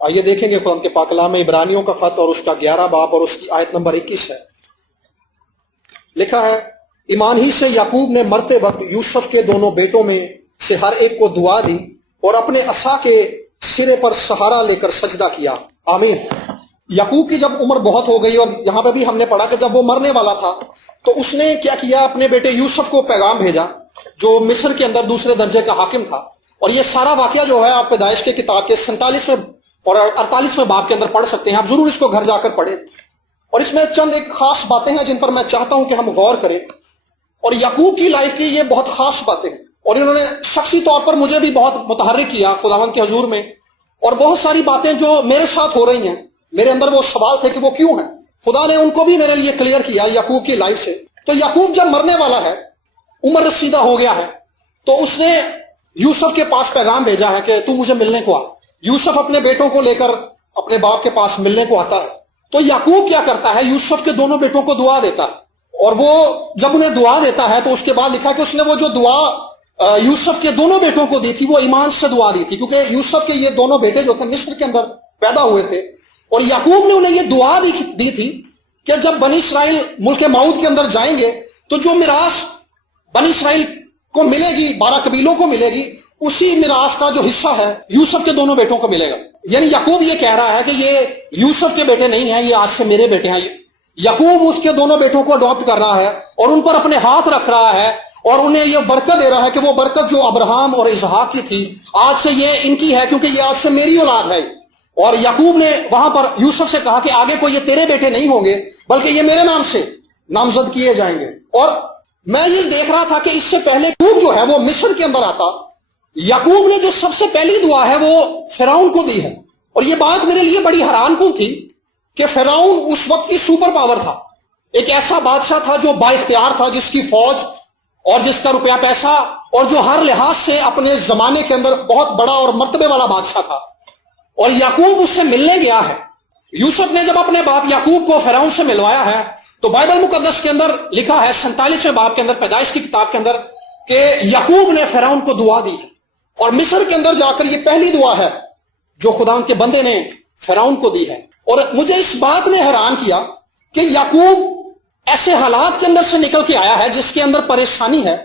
آئیے دیکھیں گے قرآن کے پاک کلام میں عبرانیوں کا خط اور اس کا 11 باب اور اس کی آیت نمبر 21 ہے. لکھا ہے ایمان ہی سے یعقوب نے مرتے وقت یوسف کے دونوں بیٹوں میں سے ہر ایک کو دعا دی اور اپنے عصا کے سرے پر سہارا لے کر سجدہ کیا. آمین. یعقوب کی جب عمر بہت ہو گئی اور یہاں پہ بھی ہم نے پڑھا کہ جب وہ مرنے والا تھا تو اس نے کیا کیا، اپنے بیٹے یوسف کو پیغام بھیجا جو مصر کے اندر دوسرے درجے کا حاکم تھا. اور یہ سارا واقعہ جو ہے آپ پیدائش کے کتاب کے 47 اور 48 باب کے اندر پڑھ سکتے ہیں. آپ ضرور اس کو گھر جا کر پڑھیں. اور اس میں چند ایک خاص باتیں ہیں جن پر میں چاہتا ہوں کہ ہم غور کریں. اور یعقوب کی لائف کی یہ بہت خاص باتیں ہیں اور انہوں نے شخصی طور پر مجھے بھی بہت متحرک کیا خداوند کے حضور میں. اور بہت ساری باتیں جو میرے ساتھ ہو رہی ہیں، میرے اندر وہ سوال تھے کہ وہ کیوں ہیں، خدا نے ان کو بھی میرے لیے کلیئر کیا یعقوب کی لائف سے. تو یعقوب جب مرنے والا ہے، عمر رسیدہ ہو گیا ہے، تو اس نے یوسف کے پاس پیغام بھیجا ہے کہ تو مجھے ملنے کو آ. یوسف اپنے بیٹوں کو لے کر اپنے باپ کے پاس ملنے کو آتا ہے. تو یعقوب کیا کرتا ہے، یوسف کے دونوں بیٹوں کو دعا دیتا ہے. اور وہ جب انہیں دعا دیتا ہے تو اس کے بعد لکھا کہ اس نے وہ جو دعا یوسف کے دونوں بیٹوں کو دی تھی وہ ایمان سے دعا دی تھی، کیونکہ یوسف کے یہ دونوں بیٹے جو تھے مصر کے اندر پیدا ہوئے تھے. اور یعقوب نے انہیں یہ دعا دی تھی کہ جب بنی اسرائیل ملک موعود کے اندر جائیں گے تو جو میراث بنی اسرائیل کو ملے گی، 12 قبیلوں کو ملے گی، اسی میراث کا جو حصہ ہے یوسف کے دونوں بیٹوں کو ملے گا. یعنی یعقوب یہ کہہ رہا ہے کہ یہ یوسف کے بیٹے نہیں ہیں، یہ آج سے میرے بیٹے ہیں. یعقوب اس کے دونوں بیٹوں کو اڈاپٹ کر رہا ہے اور ان پر اپنے ہاتھ رکھ رہا ہے اور انہیں یہ برکت دے رہا ہے کہ وہ برکت جو ابراہیم اور اسحاق کی تھی آج سے یہ ان کی ہے، کیونکہ یہ آج سے میری اولاد ہے. اور یعقوب نے وہاں پر یوسف سے کہا کہ آگے کو یہ تیرے بیٹے نہیں ہوں گے بلکہ یہ میرے نام سے نامزد کیے جائیں گے. اور میں یہ دیکھ رہا تھا کہ اس سے پہلے یعقوب جو ہے وہ مصر کے اندر آتا، یعقوب نے جو سب سے پہلی دعا ہے وہ فرعون کو دی ہے. اور یہ بات میرے لیے بڑی حیران کن تھی کہ فرعون اس وقت کی سپر پاور تھا، ایک ایسا بادشاہ تھا جو با اختیار تھا، جس کی فوج اور جس کا روپیہ پیسہ اور جو ہر لحاظ سے اپنے زمانے کے اندر بہت بڑا اور مرتبے والا بادشاہ تھا. اور یعقوب اس سے ملنے گیا ہے. یوسف نے جب اپنے باپ یعقوب کو فرعون سے ملوایا ہے تو بائبل مقدس کے اندر لکھا ہے 47 باب کے اندر پیدائش کی کتاب کے اندر کہ یعقوب نے فرعون کو دعا دی ہے. اور مصر کے اندر جا کر یہ پہلی دعا ہے جو خدا کے بندے نے فرعون کو دی ہے. اور مجھے اس بات نے حیران کیا کہ یعقوب ایسے حالات کے اندر سے نکل کے آیا ہے جس کے اندر پریشانی ہے،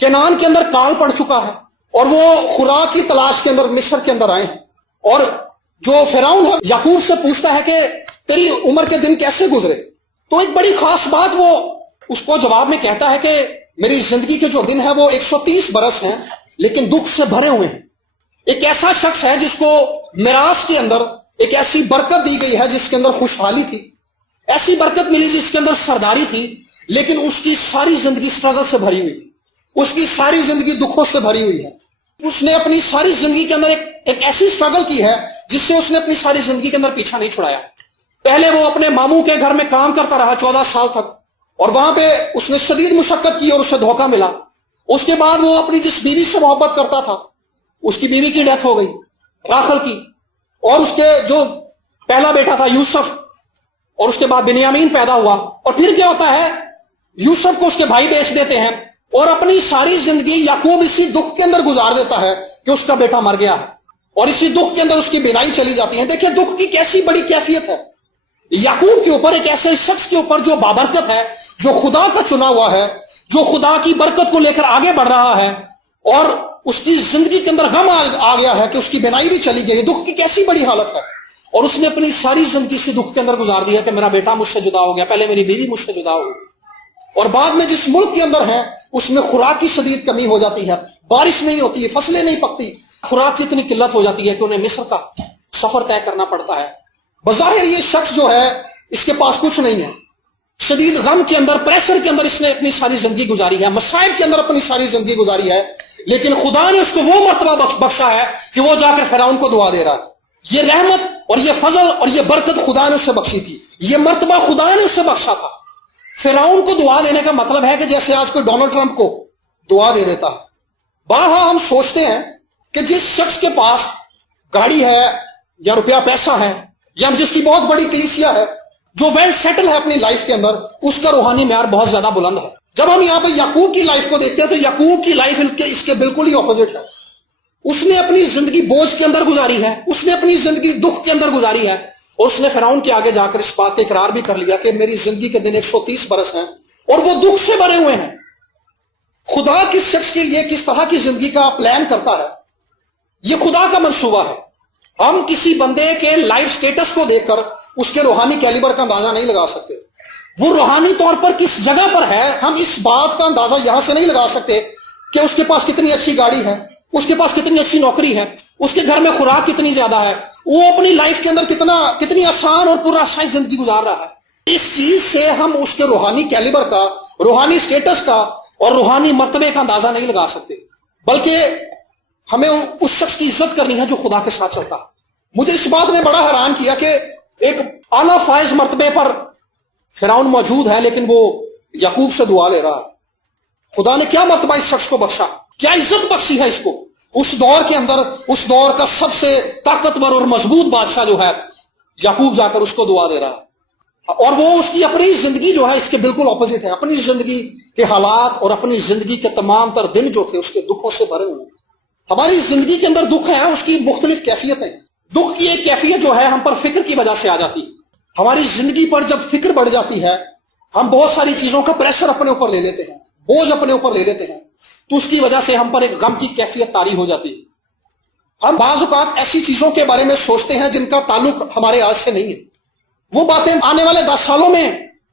کنعان کے اندر کال پڑ چکا ہے اور وہ خوراک کی تلاش کے اندر مصر کے اندر آئے ہیں. اور جو فرعون ہے یعقوب سے پوچھتا ہے کہ تیری عمر کے دن کیسے گزرے، تو ایک بڑی خاص بات وہ اس کو جواب میں کہتا ہے کہ میری زندگی کے جو دن ہے وہ 130 برس ہیں لیکن دکھ سے بھرے ہوئے ہیں. ایک ایسا شخص ہے جس کو میراث کے اندر ایک ایسی برکت دی گئی ہے جس کے اندر خوشحالی تھی، ایسی برکت ملی جس کے اندر سرداری تھی، لیکن اس کی ساری زندگی سٹرگل سے بھری ہوئی، اس کی ساری زندگی دکھوں سے بھری ہوئی ہے. اس نے اپنی ساری زندگی کے اندر ایک ایسی سٹرگل کی ہے جس سے اس نے اپنی ساری زندگی کے اندر پیچھا نہیں چھڑایا. پہلے وہ اپنے ماموں کے گھر میں کام کرتا رہا 14 سال تک، اور وہاں پہ اس نے شدید مشقت کی اور اسے دھوکہ ملا. اس کے بعد وہ اپنی جس بیوی سے محبت کرتا تھا اس کی بیوی کی ڈیتھ ہو گئی، راخل کی. اور اس کے جو پہلا بیٹا تھا یوسف، اور اس کے بعد بنیامین پیدا ہوا. اور پھر کیا ہوتا ہے، یوسف کو اس کے بھائی بیچ دیتے ہیں اور اپنی ساری زندگی یعقوب اسی دکھ کے اندر گزار دیتا ہے کہ اس کا بیٹا مر گیا ہے، اور اسی دکھ کے اندر اس کی بینائی چلی جاتی ہے. دیکھیں دکھ کی کیسی بڑی کیفیت ہے یعقوب کے اوپر، ایک ایسے شخص کے اوپر جو بابرکت ہے، جو خدا کا چنا ہوا ہے، جو خدا کی برکت کو لے کر آگے بڑھ رہا ہے، اور اس کی زندگی کے اندر غم آ گیا ہے کہ اس کی بینائی بھی چلی گئی. دکھ کی کیسی بڑی حالت ہے. اور اس نے اپنی ساری زندگی سے دکھ کے اندر گزار دیا کہ میرا بیٹا مجھ سے جدا ہو گیا، پہلے میری بیوی مجھ سے جدا ہو گئی، اور بعد میں جس ملک کے اندر ہے اس میں خوراک کی شدید کمی ہو جاتی ہے، بارش نہیں ہوتی ہے، فصلیں نہیں پکتی، خوراک کی اتنی قلت ہو جاتی ہے کہ انہیں مصر کا سفر طے کرنا پڑتا ہے. بظاہر یہ شخص جو ہے اس کے پاس کچھ نہیں ہے، شدید غم کے اندر، پریشر کے اندر اس نے اپنی ساری زندگی گزاری ہے، مصائب کے اندر اپنی ساری زندگی گزاری ہے، لیکن خدا نے اس کو وہ مرتبہ بخشا ہے کہ وہ جا کر فرعون کو دعا دے رہا ہے. یہ رحمت اور یہ فضل اور یہ برکت خدا نے اسے بخشی تھی، یہ مرتبہ خدا نے اسے بخشا تھا. فرعون کو دعا دینے کا مطلب ہے کہ جیسے آج کوئی ڈونلڈ ٹرمپ کو دعا دے دیتا ہے. بارہا ہم سوچتے ہیں کہ جس شخص کے پاس گاڑی ہے یا روپیہ پیسہ ہے یا جس کی بہت بڑی کلیسیا ہے، جو ویل سیٹل ہے اپنی لائف کے اندر، اس کا روحانی معیار بہت زیادہ بلند ہے. جب ہم یہاں پہ یعقوب کی لائف کو دیکھتے ہیں تو یعقوب کی لائف اس کے بالکل ہی اپوزٹ ہے. اس نے اپنی زندگی بوجھ کے اندر گزاری ہے، اس نے اپنی زندگی دکھ کے اندر گزاری ہے، اور اس نے فرعون کے آگے جا کر اس بات کا اقرار بھی کر لیا کہ میری زندگی کے دن 130 برس ہیں اور وہ دکھ سے بھرے ہوئے ہیں۔ خدا کس شخص کے لیے کس طرح کی زندگی کا پلان کرتا ہے، یہ خدا کا منصوبہ ہے۔ ہم کسی بندے کے لائف سٹیٹس کو دیکھ کر اس کے روحانی کیلیبر کا اندازہ نہیں لگا سکتے، وہ روحانی طور پر کس جگہ پر ہے ہم اس بات کا اندازہ یہاں سے نہیں لگا سکتے کہ اس کے پاس کتنی اچھی گاڑی ہے، اس کے پاس کتنی اچھی نوکری ہے، اس کے گھر میں خوراک کتنی زیادہ ہے، وہ اپنی لائف کے اندر کتنی آسان اور پرآسائش زندگی گزار رہا ہے۔ اس چیز سے ہم اس کے روحانی کیلیبر کا، روحانی سٹیٹس کا اور روحانی مرتبے کا اندازہ نہیں لگا سکتے، بلکہ ہمیں اس شخص کی عزت کرنی ہے جو خدا کے ساتھ چلتا ہے۔ مجھے اس بات نے بڑا حیران کیا کہ ایک اعلیٰ فائز مرتبے پر فرعون موجود ہے، لیکن وہ یعقوب سے دعا لے رہا ہے۔ خدا نے کیا مرتبہ اس شخص کو بخشا، کیا عزت بخشی ہے اس کو۔ اس دور کے اندر اس دور کا سب سے طاقتور اور مضبوط بادشاہ جو ہے یعقوب جا کر اس کو دعا دے رہا ہے، اور وہ اس کی اپنی زندگی جو ہے اس کے بالکل اپوزٹ ہے۔ اپنی زندگی کے حالات اور اپنی زندگی کے تمام تر دن جو تھے اس کے دکھوں سے بھرے ہوئے۔ ہماری زندگی کے اندر دکھ ہے، اس کی مختلف کیفیتیں ہیں۔ دکھ کی ایک کیفیت جو ہے ہم پر فکر کی وجہ سے آ جاتی ہے۔ ہماری زندگی پر جب فکر بڑھ جاتی ہے، ہم بہت ساری چیزوں کا پریشر اپنے اوپر لے لیتے ہیں، بوجھ اپنے اوپر لے لیتے ہیں، تو اس کی وجہ سے ہم پر ایک غم کی کیفیت طاری ہو جاتی ہے۔ ہم بعض اوقات ایسی چیزوں کے بارے میں سوچتے ہیں جن کا تعلق ہمارے آج سے نہیں ہے، وہ باتیں آنے والے 10 سالوں میں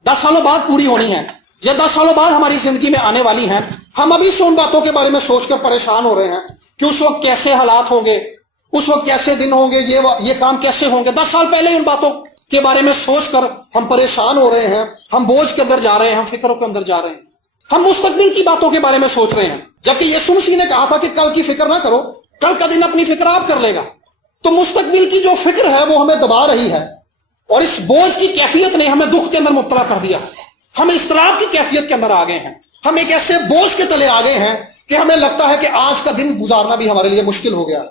10 سالوں بعد پوری ہونی ہیں، یا 10 سالوں بعد ہماری زندگی میں آنے والی ہیں۔ ہم ابھی سے ان باتوں کے بارے میں سوچ کر پریشان ہو رہے ہیں کہ اس وقت کیسے حالات ہوں گے، اس وقت کیسے دن ہوں گے، یہ کام کیسے ہوں گے۔ 10 سال پہلے ان باتوں کے بارے میں سوچ کر ہم پریشان ہو رہے ہیں، ہم بوجھ کے اندر جا رہے ہیں، ہم فکروں کے اندر جا رہے ہیں، ہم مستقبل کی باتوں کے بارے میں سوچ رہے ہیں، جبکہ یسوع مسیح نے کہا تھا کہ کل کی فکر نہ کرو، کل کا دن اپنی فکر آپ کر لے گا۔ تو مستقبل کی جو فکر ہے وہ ہمیں دبا رہی ہے، اور اس بوجھ کی کیفیت نے ہمیں دکھ کے اندر مبتلا کر دیا، ہم اضطراب کی کیفیت کے اندر آ گئے ہیں، ہم ایک ایسے بوجھ کے تلے آ گئے ہیں کہ ہمیں لگتا ہے کہ آج کا دن گزارنا بھی ہمارے لیے مشکل ہو گیا۔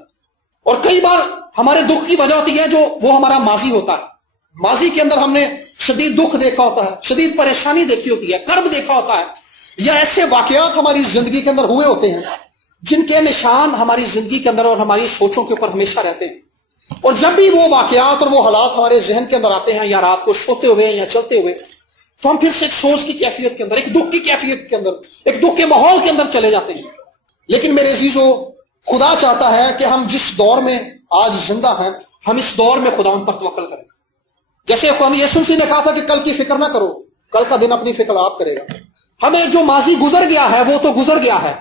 اور کئی بار ہمارے دکھ کی وجہ ہوتی ہے جو وہ ہمارا ماضی ہوتا ہے۔ ماضی کے اندر ہم نے شدید دکھ دیکھا ہوتا ہے، شدید پریشانی دیکھی ہوتی ہے، کرب دیکھا ہوتا ہے، یا ایسے واقعات ہماری زندگی کے اندر ہوئے ہوتے ہیں جن کے نشان ہماری زندگی کے اندر اور ہماری سوچوں کے اوپر ہمیشہ رہتے ہیں۔ اور جب بھی وہ واقعات اور وہ حالات ہمارے ذہن کے اندر آتے ہیں، یا رات کو سوتے ہوئے یا چلتے ہوئے، تو ہم پھر سے ایک سوچ کی کیفیت کے اندر، ایک دکھ کی کیفیت کے اندر، ایک دکھ کے ماحول کے اندر چلے جاتے ہیں۔ لیکن میرے عزیزو، خدا چاہتا ہے کہ ہم جس دور میں آج زندہ ہیں، ہم اس دور میں خدا ان پر توکل کریں۔ جیسے یسوع مسیح نے کہا تھا کہ کل کی فکر نہ کرو، کل کا دن اپنی فکر آپ کرے گا۔ ہمیں جو ماضی گزر گیا ہے وہ تو گزر گیا ہے،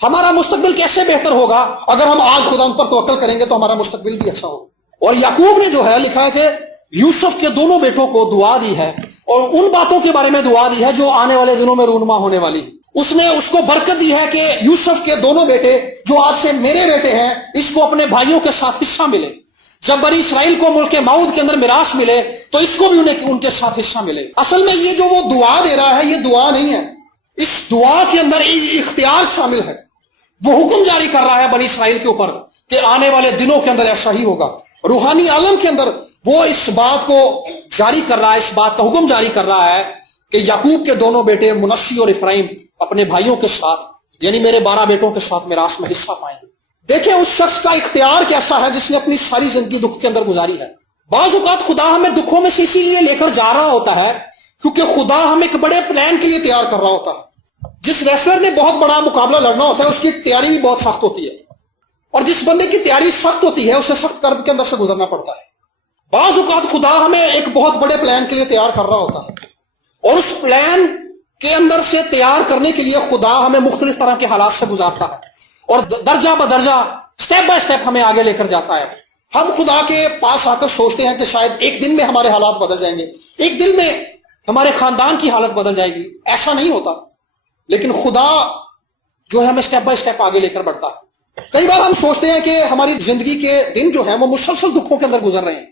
ہمارا مستقبل کیسے بہتر ہوگا اگر ہم آج خدا ان پر توکل کریں گے، تو ہمارا مستقبل بھی اچھا ہوگا۔ اور یعقوب نے جو ہے لکھا ہے کہ یوسف کے دونوں بیٹوں کو دعا دی ہے، اور ان باتوں کے بارے میں دعا دی ہے جو آنے والے دنوں میں رونما ہونے والی ہے۔ اس نے اس کو برکت دی ہے کہ یوسف کے دونوں بیٹے جو آج سے میرے بیٹے ہیں، اس کو اپنے بھائیوں کے ساتھ حصہ ملے۔ جب بنی اسرائیل کو ملک موعود کے اندر میراث ملے تو اس کو بھی ان کے ساتھ حصہ ملے۔ اصل میں یہ جو وہ دعا دے رہا ہے یہ دعا نہیں ہے، اس دعا کے اندر اختیار شامل ہے۔ وہ حکم جاری کر رہا ہے بنی اسرائیل کے اوپر کہ آنے والے دنوں کے اندر ایسا ہی ہوگا۔ روحانی عالم کے اندر وہ اس بات کو جاری کر رہا ہے، اس بات کا حکم جاری کر رہا ہے کہ یعقوب کے دونوں بیٹے منشی اور افرایم اپنے بھائیوں کے ساتھ، یعنی میرے 12 بیٹوں کے ساتھ میراث میں حصہ پائیں گے۔ دیکھیں اس شخص کا اختیار کیسا ہے جس نے اپنی ساری زندگی دکھ کے اندر گزاری ہے۔ بعض اوقات خدا ہمیں دکھوں میں سے اسی لیے لے کر جا رہا ہوتا ہے کیونکہ خدا ہمیں ایک بڑے پلان کے لیے تیار کر رہا ہوتا ہے۔ جس ریسلر نے بہت بڑا مقابلہ لڑنا ہوتا ہے اس کی تیاری بھی بہت سخت ہوتی ہے، اور جس بندے کی تیاری سخت ہوتی ہے اسے سخت کرب کے اندر سے گزرنا پڑتا ہے۔ بعض اوقات خدا ہمیں ایک بہت بڑے پلان کے لیے تیار کر رہا ہوتا ہے، اور اس پلان کے اندر سے تیار کرنے کے لیے خدا ہمیں مختلف طرح کے حالات سے گزارتا ہے، اور درجہ بدرجہ سٹیپ بائی سٹیپ ہمیں آگے لے کر جاتا ہے۔ ہم خدا کے پاس آ کر سوچتے ہیں کہ شاید ایک دن میں ہمارے حالات بدل جائیں گے، ایک دن میں ہمارے خاندان کی حالت بدل جائے گی۔ ایسا نہیں ہوتا، لیکن خدا جو ہے ہمیں سٹیپ بائی سٹیپ آگے لے کر بڑھتا ہے۔ کئی بار ہم سوچتے ہیں کہ ہماری زندگی کے دن جو ہیں وہ مسلسل دکھوں کے اندر گزر رہے ہیں،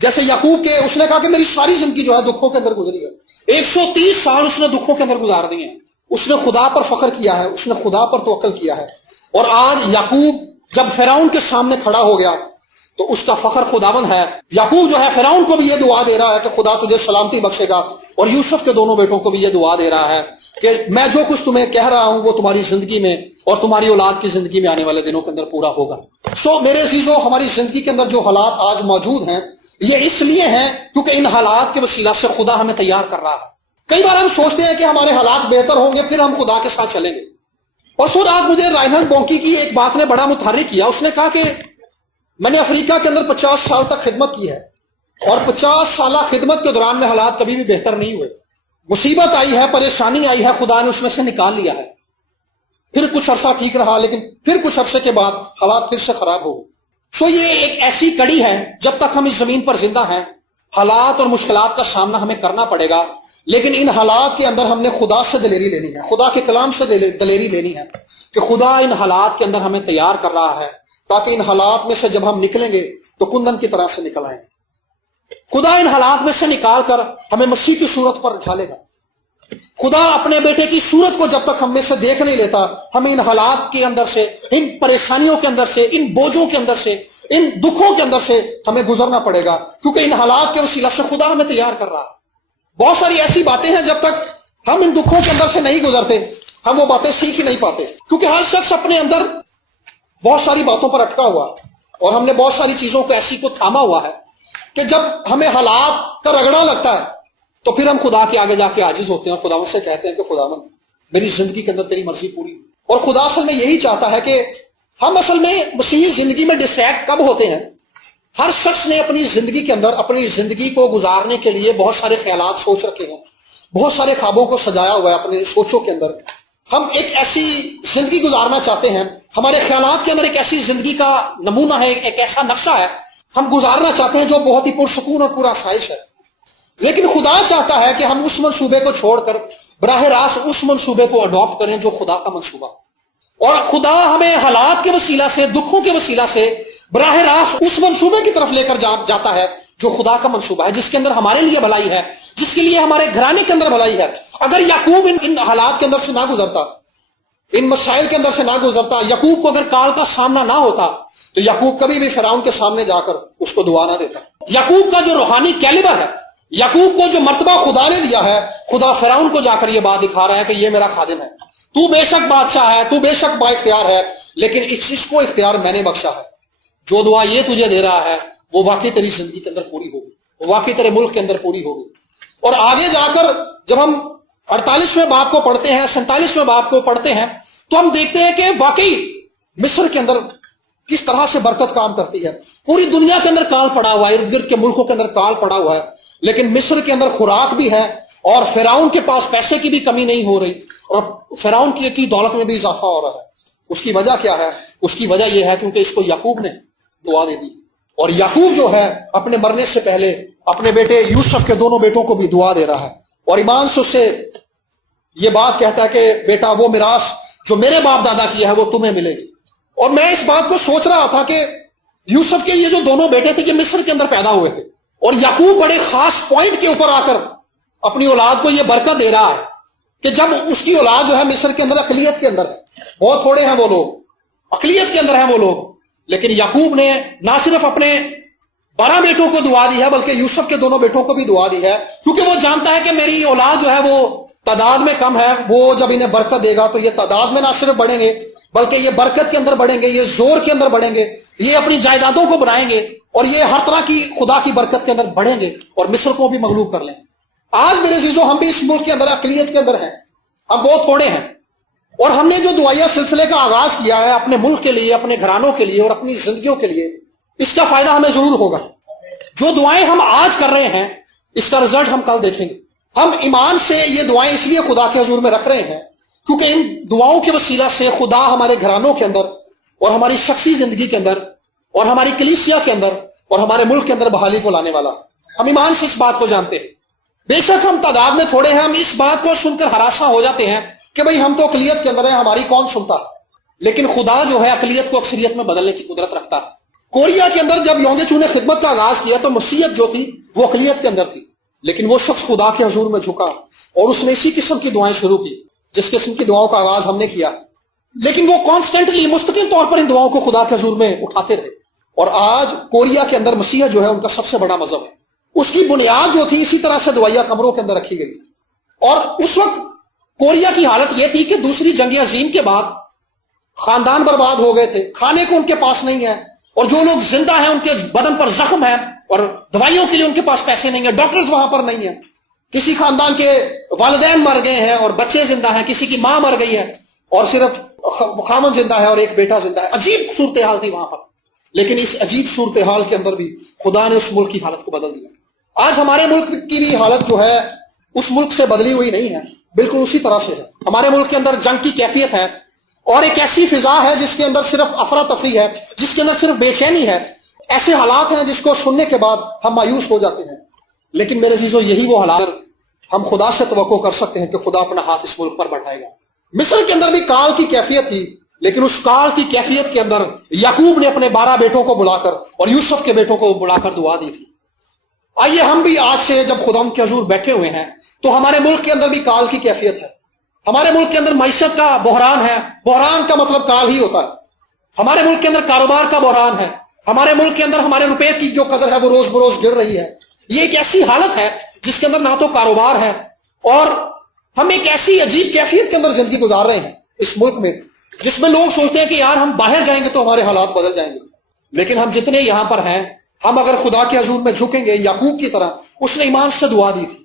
جیسے یعقوب کے اس نے کہا کہ میری ساری زندگی جو ہے دکھوں کے اندر گزری ہے۔ 130 سال اس نے دکھوں کے اندر گزار دیے ہیں۔ اس نے خدا پر فخر کیا ہے، اس نے خدا پر توکل کیا ہے، اور آج یعقوب جب فرعون کے سامنے کھڑا ہو گیا تو اس کا فخر خداوند ہے۔ یعقوب جو ہے فرعون کو بھی یہ دعا دے رہا ہے کہ خدا تجھے سلامتی بخشے گا، اور یوسف کے دونوں بیٹوں کو بھی یہ دعا دے رہا ہے کہ میں جو کچھ تمہیں کہہ رہا ہوں وہ تمہاری زندگی میں اور تمہاری اولاد کی زندگی میں آنے والے دنوں کے اندر پورا ہوگا۔ سو میرے عزیزو، ہماری زندگی کے اندر جو حالات آج موجود ہیں یہ اس لیے ہیں کیونکہ ان حالات کے وسیلہ سے خدا ہمیں تیار کر رہا ہے۔ کئی بار ہم سوچتے ہیں کہ ہمارے حالات بہتر ہوں گے پھر ہم خدا کے ساتھ چلیں گے، اور سر آج مجھے رائنہنڈ بونکی کی ایک بات نے بڑا متحرک کیا۔ اس نے کہا کہ میں نے افریقہ کے اندر 50 سال تک خدمت کی ہے، اور 50 سالہ خدمت کے دوران میں حالات کبھی بھی بہتر نہیں ہوئے۔ مصیبت آئی ہے، پریشانی آئی ہے، خدا نے اس میں سے نکال لیا ہے، پھر کچھ عرصہ ٹھیک رہا، لیکن پھر کچھ عرصے کے بعد حالات پھر سے خراب ہو گئے۔ سو یہ ایک ایسی کڑی ہے، جب تک ہم اس زمین پر زندہ ہیں حالات اور مشکلات کا سامنا ہمیں کرنا پڑے گا، لیکن ان حالات کے اندر ہم نے خدا سے دلیری لینی ہے، خدا کے کلام سے دلیری لینی ہے کہ خدا ان حالات کے اندر ہمیں تیار کر رہا ہے، تاکہ ان حالات میں سے جب ہم نکلیں گے تو کندن کی طرح سے نکل آئیں گے۔ خدا ان حالات میں سے نکال کر ہمیں مسیح کی صورت پر ڈھالے گا۔ خدا اپنے بیٹے کی صورت کو جب تک ہم میں سے دیکھ نہیں لیتا، ہمیں ان حالات کے اندر سے، ان پریشانیوں کے اندر سے، ان بوجھوں کے اندر سے، ان دکھوں کے اندر سے ہمیں گزرنا پڑے گا، کیونکہ ان حالات کے وسیلہ سے خدا ہمیں تیار کر رہا ہے۔ بہت ساری ایسی باتیں ہیں جب تک ہم ان دکھوں کے اندر سے نہیں گزرتے ہم وہ باتیں سیکھ نہیں پاتے، کیونکہ ہر شخص اپنے اندر بہت ساری باتوں پر اٹکا ہوا، اور ہم نے بہت ساری چیزوں کو ایسی کو تھاما ہوا ہے کہ جب ہمیں حالات کا رگڑا لگتا ہے تو پھر ہم خدا کے آگے جا کے عاجز ہوتے ہیں، اور خدا سے کہتے ہیں کہ خداوند میری زندگی کے اندر تیری مرضی پوری ہو۔ اور خدا اصل میں یہی چاہتا ہے کہ ہم اصل میں مسیحی زندگی میں ڈسٹریکٹ کب ہوتے ہیں؟ ہر شخص نے اپنی زندگی کے اندر اپنی زندگی کو گزارنے کے لیے بہت سارے خیالات سوچ رکھے ہیں، بہت سارے خوابوں کو سجایا ہوا ہے اپنے سوچوں کے اندر۔ ہم ایک ایسی زندگی گزارنا چاہتے ہیں، ہمارے خیالات کے اندر ایک ایسی زندگی کا نمونہ ہے، ایک ایسا نقشہ ہے ہم گزارنا چاہتے ہیں جو بہت ہی پرسکون اور پورا آسائش ہے، لیکن خدا چاہتا ہے کہ ہم اس منصوبے کو چھوڑ کر براہ راست اس منصوبے کو اڈاپٹ کریں جو خدا کا منصوبہ، اور خدا ہمیں حالات کے وسیلہ سے، دکھوں کے وسیلہ سے براہ راست اس منصوبے کی طرف لے کر جاتا ہے جو خدا کا منصوبہ ہے، جس کے اندر ہمارے لیے بھلائی ہے، جس کے لیے ہمارے گھرانے کے اندر بھلائی ہے۔ اگر یعقوب ان حالات کے اندر سے نہ گزرتا، ان مسائل کے اندر سے نہ گزرتا، یعقوب کو اگر کال کا سامنا نہ ہوتا تو یعقوب کبھی بھی فرعون کے سامنے جا کر اس کو دعا نہ دیتا۔ یعقوب کا جو روحانی کیلیبر ہے، یعقوب کو جو مرتبہ خدا نے دیا ہے، خدا فرعون کو جا کر یہ بات دکھا رہا ہے کہ یہ میرا خادم ہے، تو بے شک بادشاہ ہے، تو بے شک با اختیار ہے، لیکن اس کو اختیار میں نے بخشا ہے۔ جو دعا یہ تجھے دے رہا ہے وہ واقعی تیری زندگی کے اندر پوری ہوگی، وہ واقعی تیرے ملک کے اندر پوری ہوگی۔ اور آگے جا کر جب ہم 48ویں باب کو پڑھتے ہیں، 47ویں باب کو پڑھتے ہیں، تو ہم دیکھتے ہیں کہ واقعی مصر کے اندر کس طرح سے برکت کام کرتی ہے۔ پوری دنیا کے اندر کال پڑا ہوا ہے، ارد گرد کے ملکوں کے اندر کال پڑا ہوا ہے، لیکن مصر کے اندر خوراک بھی ہے، اور فرعون کے پاس پیسے کی بھی کمی نہیں ہو رہی، اور فرعون کی دولت میں بھی اضافہ ہو رہا ہے۔ اس کی وجہ کیا ہے؟ اس کی وجہ یہ ہے کیونکہ اس کو یعقوب نے دعا دے دی، اور یعقوب جو ہے اپنے مرنے سے پہلے اپنے بیٹے یوسف کے دونوں بیٹوں کو بھی دعا دے رہا ہے، اور ایمان سے اسے یہ بات کہتا ہے کہ بیٹا وہ میراث جو میرے باپ دادا کی ہے وہ تمہیں ملے گی۔ اور میں اس بات کو سوچ رہا تھا کہ یوسف کے یہ جو دونوں بیٹے تھے یہ مصر کے اندر پیدا ہوئے تھے، اور یعقوب بڑے خاص پوائنٹ کے اوپر آ کر اپنی اولاد کو یہ برکت دے رہا ہے کہ جب اس کی اولاد جو ہے مصر کے اندر اقلیت کے اندر ہے، بہت تھوڑے ہیں وہ لوگ، اقلیت کے اندر ہیں وہ لوگ، لیکن یعقوب نے نہ صرف اپنے 12 بیٹوں کو دعا دی ہے بلکہ یوسف کے دونوں بیٹوں کو بھی دعا دی ہے، کیونکہ وہ جانتا ہے کہ میری اولاد جو ہے وہ تعداد میں کم ہے، وہ جب انہیں برکت دے گا تو یہ تعداد میں نہ صرف بڑھیں گے بلکہ یہ برکت کے اندر بڑھیں گے، یہ زور کے اندر بڑھیں گے، یہ اپنی جائیدادوں کو بنائیں گے، اور یہ ہر طرح کی خدا کی برکت کے اندر بڑھیں گے اور مصر کو بھی مغلوب کر لیں گے۔ آج میرے عزیزو ہم بھی اس ملک کے اندر اقلیت کے اندر ہیں، ہم بہت تھوڑے ہیں، اور ہم نے جو دعائیہ سلسلے کا آغاز کیا ہے اپنے ملک کے لیے، اپنے گھرانوں کے لیے اور اپنی زندگیوں کے لیے، اس کا فائدہ ہمیں ضرور ہوگا۔ جو دعائیں ہم آج کر رہے ہیں اس کا رزلٹ ہم کل دیکھیں گے۔ ہم ایمان سے یہ دعائیں اس لیے خدا کے حضور میں رکھ رہے ہیں کیونکہ ان دعاؤں کے وسیلہ سے خدا ہمارے گھرانوں کے اندر اور ہماری شخصی زندگی کے اندر اور ہماری کلیسیا کے اندر اور ہمارے ملک کے اندر بحالی کو لانے والا ہے۔ ہم ایمان سے اس بات کو جانتے ہیں۔ بے شک ہم تعداد میں تھوڑے ہیں، ہم اس بات کو سن کر ہراساں ہو جاتے ہیں کہ بھئی ہم تو اقلیت کے اندر ہیں، ہماری کون سنتا، لیکن خدا جو ہے اقلیت کو اکثریت میں بدلنے کی قدرت رکھتا ہے۔ کوریا کے اندر جب یونگچو نے خدمت کا آغاز کیا تو مسیحیت جو تھی وہ اقلیت کے اندر تھی، لیکن وہ شخص خدا کے حضور میں جھکا اور اس نے اسی قسم کی دعائیں شروع کی جس قسم کی دعاؤں کا آغاز ہم نے کیا، لیکن وہ کانسٹنٹلی مستقل طور پر ان دعاؤں کو خدا کے حضور میں اٹھاتے رہے۔ اور آج کوریا کے اندر مسیحیت جو ہے ان کا سب سے بڑا مذہب ہے۔ اس کی بنیاد جو تھی اسی طرح سے دعائیہ کمروں کے اندر رکھی گئی تھی، اور اس وقت کوریا کی حالت یہ تھی کہ دوسری جنگ عظیم کے بعد خاندان برباد ہو گئے تھے، کھانے کو ان کے پاس نہیں ہے، اور جو لوگ زندہ ہیں ان کے بدن پر زخم ہے اور دوائیوں کے لیے ان کے پاس پیسے نہیں ہیں، ڈاکٹرز وہاں پر نہیں ہیں، کسی خاندان کے والدین مر گئے ہیں اور بچے زندہ ہیں، کسی کی ماں مر گئی ہے اور صرف خامن زندہ ہے اور ایک بیٹا زندہ ہے۔ عجیب صورتحال تھی وہاں پر، لیکن اس عجیب صورتحال کے اندر بھی خدا نے اس ملک کی حالت کو بدل دیا۔ آج ہمارے ملک کی بھی حالت جو ہے اس ملک سے بدلی ہوئی نہیں ہے، بالکل اسی طرح سے ہے۔ ہمارے ملک کے اندر جنگ کی کیفیت ہے اور ایک ایسی فضا ہے جس کے اندر صرف افراتفری ہے، جس کے اندر صرف بے چینی ہے، ایسے حالات ہیں جس کو سننے کے بعد ہم مایوس ہو جاتے ہیں۔ لیکن میرے عزیزو، یہی وہ حالات ہم خدا سے توقع کر سکتے ہیں کہ خدا اپنا ہاتھ اس ملک پر بڑھائے گا۔ مصر کے اندر بھی کال کی کیفیت تھی، لیکن اس کال کی کیفیت کے اندر یعقوب نے اپنے 12 بیٹوں کو بلا کر اور یوسف کے بیٹوں کو بلا کر دعا دی تھی۔ آئیے ہم بھی آج سے جب خدا کے حضور بیٹھے ہوئے ہیں تو ہمارے ملک کے اندر بھی کال کی کیفیت ہے۔ ہمارے ملک کے اندر معیشت کا بحران ہے، بحران کا مطلب کال ہی ہوتا ہے۔ ہمارے ملک کے اندر کاروبار کا بحران ہے، ہمارے ملک کے اندر ہمارے روپے کی جو قدر ہے وہ روز بروز گر رہی ہے۔ یہ ایک ایسی حالت ہے جس کے اندر نہ تو کاروبار ہے، اور ہم ایک ایسی عجیب کیفیت کے اندر زندگی گزار رہے ہیں اس ملک میں، جس میں لوگ سوچتے ہیں کہ یار ہم باہر جائیں گے تو ہمارے حالات بدل جائیں گے۔ لیکن ہم جتنے یہاں پر ہیں، ہم اگر خدا کے حضور میں جھکیں گے یعقوب کی طرح، اس نے ایمان سے دعا دی تھی،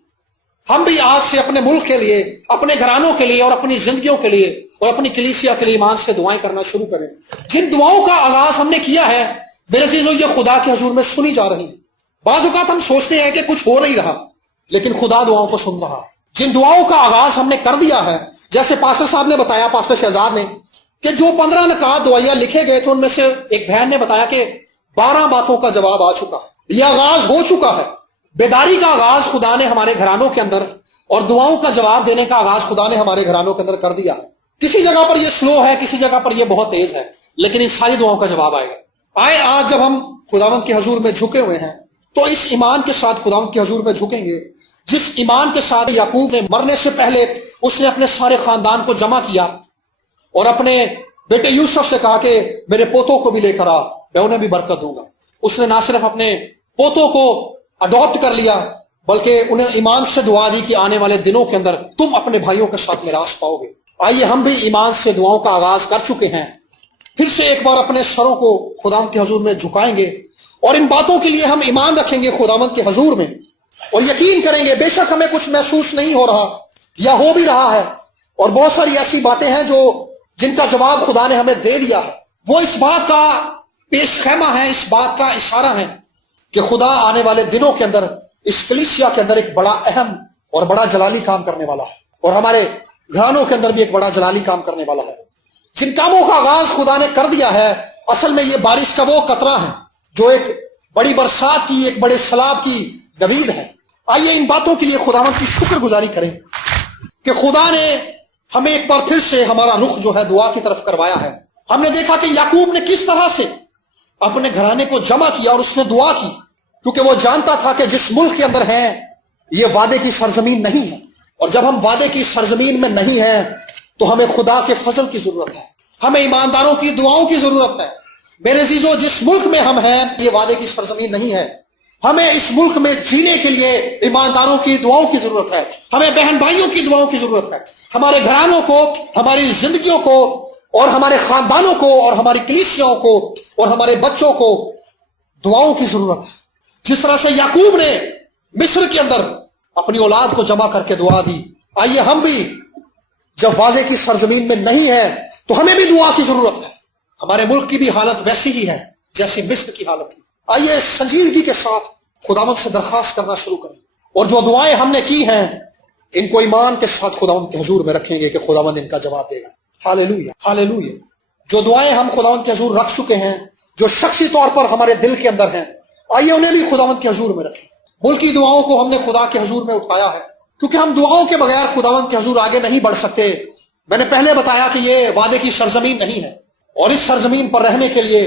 ہم بھی آج سے اپنے ملک کے لیے، اپنے گھرانوں کے لیے اور اپنی زندگیوں کے لیے اور اپنی کلیسیا کے لیے ایمان سے دعائیں کرنا شروع کریں۔ جن دعاؤں کا آغاز ہم نے کیا ہے میرے عزیزو، یہ خدا کے حضور میں سنی جا رہی ہیں۔ بعض اوقات ہم سوچتے ہیں کہ کچھ ہو نہیں رہا، لیکن خدا دعاؤں کو سن رہا ہے۔ جن دعاؤں کا آغاز ہم نے کر دیا ہے، جیسے پاسٹر صاحب نے بتایا، پاسٹر شہزاد نے، کہ جو 15 نکات دعائیاں لکھے گئے تھے ان میں سے ایک بہن نے بتایا کہ 12 باتوں کا جواب آ چکا ہے، یہ آغاز ہو چکا ہے۔ بیداری کا آغاز خدا نے ہمارے گھرانوں کے اندر اور دعاؤں کا جواب دینے کا آغاز خدا نے ہمارے گھرانوں کے اندر کر دیا ہے۔ کسی جگہ پر یہ سلو ہے، کسی جگہ پر یہ بہت تیز ہے، لیکن ان ساری دعاؤں کا جواب آئے گا۔ آئے آج جب ہم خداوند کے حضور میں جھکے ہوئے ہیں تو اس ایمان کے ساتھ خداوند کے حضور میں جھکیں گے جس ایمان کے ساتھ یعقوب نے مرنے سے پہلے اس نے اپنے سارے خاندان کو جمع کیا اور اپنے بیٹے یوسف سے کہا کہ میرے پوتوں کو بھی لے کر آ، میں انہیں بھی برکت دوں گا۔ اس نے نہ صرف اپنے پوتوں کو اڈاپٹ کر لیا بلکہ انہیں ایمان سے دعا دی کہ آنے والے دنوں کے اندر تم اپنے بھائیوں کے ساتھ میراث پاؤ گے۔ آئیے ہم بھی ایمان سے دعاؤں کا آغاز کر چکے ہیں، پھر سے ایک بار اپنے سروں کو خداوند کے حضور میں جھکائیں گے اور ان باتوں کے لیے ہم ایمان رکھیں گے خداوند کے حضور میں، اور یقین کریں گے بے شک ہمیں کچھ محسوس نہیں ہو رہا یا ہو بھی رہا ہے، اور بہت ساری ایسی باتیں ہیں جن کا جواب خدا نے ہمیں دے دیا ہے، وہ اس بات کا پیش خیمہ ہے، اس بات کا اشارہ ہے کہ خدا آنے والے دنوں کے اندر اس کلیسیا کے اندر ایک بڑا اہم اور بڑا جلالی کام کرنے والا ہے، اور ہمارے گھرانوں کے اندر بھی ایک بڑا جلالی کام کرنے والا ہے۔ جن کاموں کا آغاز خدا نے کر دیا ہے، اصل میں یہ بارش کا وہ قطرہ ہے جو ایک بڑی برسات کی، ایک بڑے سیلاب کی نوید ہے۔ آئیے ان باتوں کے لیے خداوند کی شکر گزاری کریں کہ خدا نے ہمیں ایک بار پھر سے ہمارا رخ جو ہے دعا کی طرف کروایا ہے۔ ہم نے دیکھا کہ یعقوب نے کس طرح سے اپنے گھرانے کو جمع کیا اور اس نے دعا کی، کیونکہ وہ جانتا تھا کہ جس ملک کے اندر ہیں یہ وعدے کی سرزمین نہیں ہے، اور جب ہم وعدے کی سرزمین میں نہیں ہیں تو ہمیں خدا کے فضل کی ضرورت ہے، ہمیں ایمانداروں کی دعاؤں کی ضرورت ہے۔ میرے عزیزو، جس ملک میں ہم ہیں یہ وعدے کی سرزمین نہیں ہے، ہمیں اس ملک میں جینے کے لیے ایمانداروں کی دعاؤں کی ضرورت ہے، ہمیں بہن بھائیوں کی دعاؤں کی ضرورت ہے، ہمارے گھرانوں کو، ہماری زندگیوں کو اور ہمارے خاندانوں کو اور ہماری کلیسیاؤں کو اور ہمارے بچوں کو دعاؤں کی ضرورت ہے۔ جس طرح سے یعقوب نے مصر کے اندر اپنی اولاد کو جمع کر کے دعا دی، آئیے ہم بھی جب واضح کی سرزمین میں نہیں ہیں تو ہمیں بھی دعا کی ضرورت ہے۔ ہمارے ملک کی بھی حالت ویسی ہی ہے جیسی مصر کی حالت تھی۔ آئیے سنجیدگی کے ساتھ خداوند سے درخواست کرنا شروع کریں، اور جو دعائیں ہم نے کی ہیں ان کو ایمان کے ساتھ خداوند کے حضور میں رکھیں گے کہ خداوند ان کا جواب دے گا۔ Hallelujah, hallelujah. جو دعائیں ہم خداوند کے حضور رکھ چکے ہیں، جو شخصی طور پر ہمارے دل کے اندر ہیں، آئیے انہیں بھی خداوند کے حضور میں رکھیں۔ ملکی دعاؤں کو ہم نے خدا کے حضور میں اٹھایا ہے، کیونکہ ہم دعاؤں کے بغیر خداوند کے حضور آگے نہیں بڑھ سکتے۔ میں نے پہلے بتایا کہ یہ وعدے کی سرزمین نہیں ہے، اور اس سرزمین پر رہنے کے لیے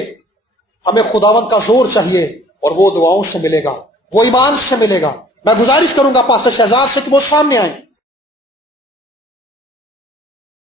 ہمیں خداوند کا زور چاہیے، اور وہ دعاؤں سے ملے گا، وہ ایمان سے ملے گا۔ میں گزارش کروں گا پاسٹر شہزاد سے کہ وہ سامنے آئیں۔